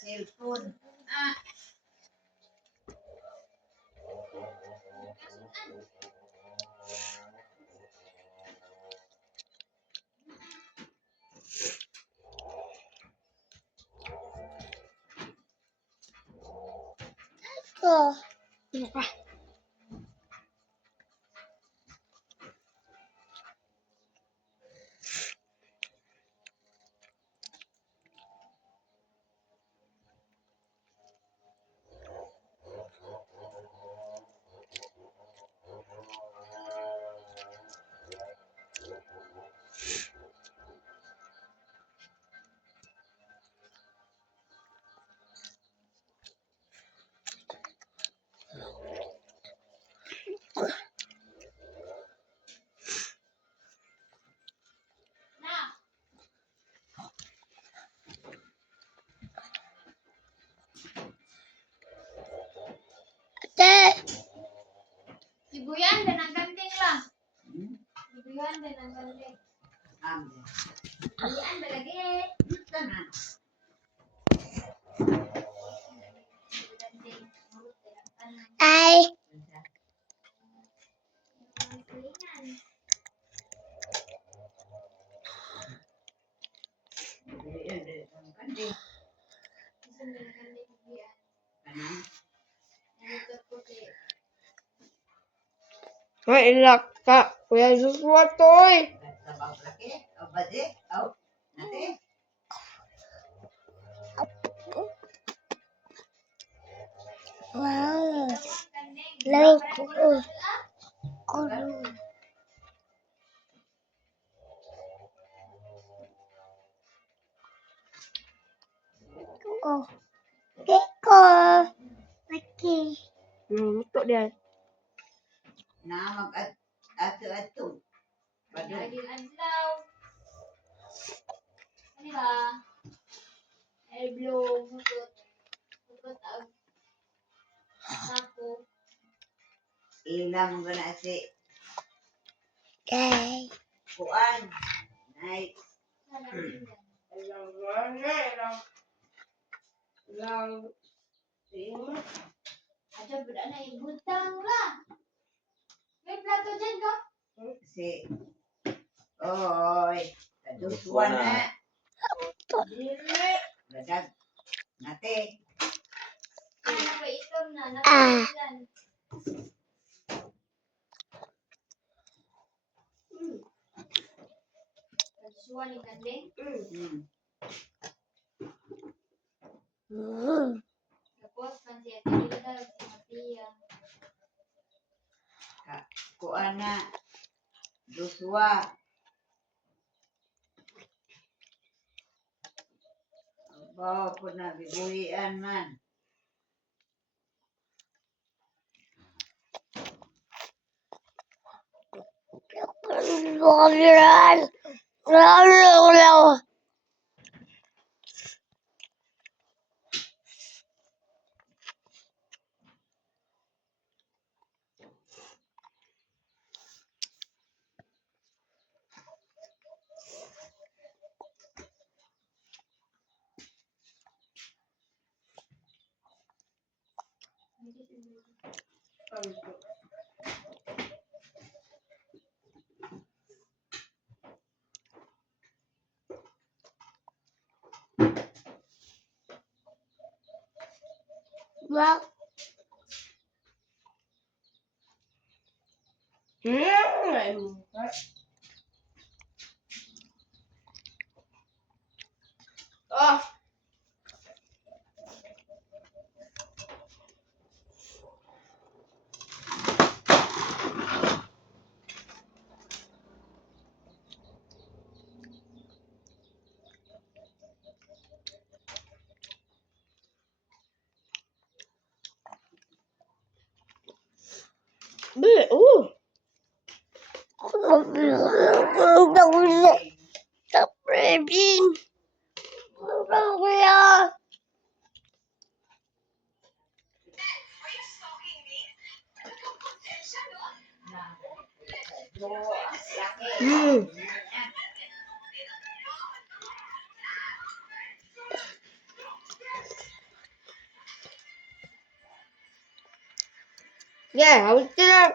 cellphone. Ah. Oh. Ibuyan dan ang gandeng lah. Ibuyan dan ang gandeng. Ibuyan lagi. Ay. Ay, ilak ka. Kuya Joshua toy. Wow. Lawin ko. Oh. Kiko. Laki. Ito dia. Na mag-ato-ato. Lagi adlaw. Ano ba? Elbow, hugot. Hugot ang sako. Ilang mo na si Okay. Kuan. Night. Ada budak na ibutang lah. May plato dyan ka? Si Oy. Kaduswa na. Ladag. Nate. Ano ba ito na? Napalitan. Kaduswa ni Kandeng? Tapos kan si Ate Hilda, si Matia. Kuan na. Duswa. Bawa po na. Bibuhian man. Wow. Oh. Yeah, hawak sila.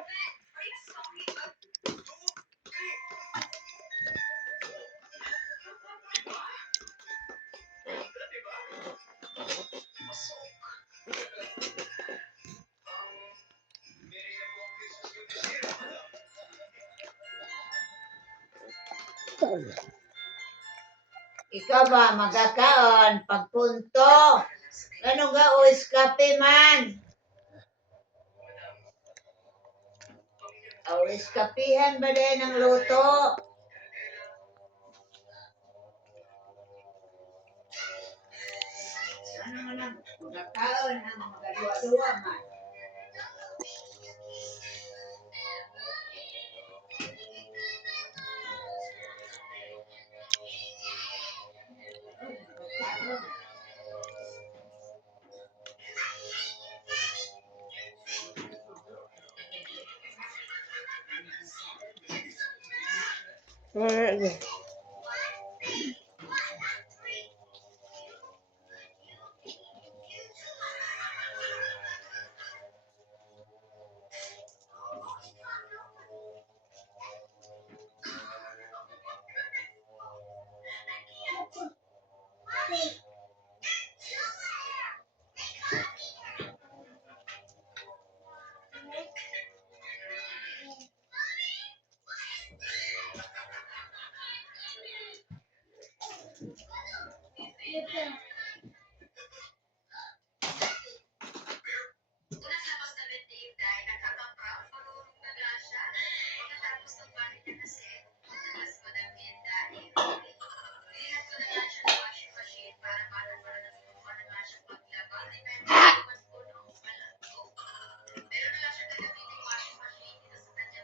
Ikaw ba magkakaon pagpunto? Ano ga o iskape man? O iskapihan ba din ang luto? Ano man ang magkakaon ang magaluwa-luwa man? Wala na.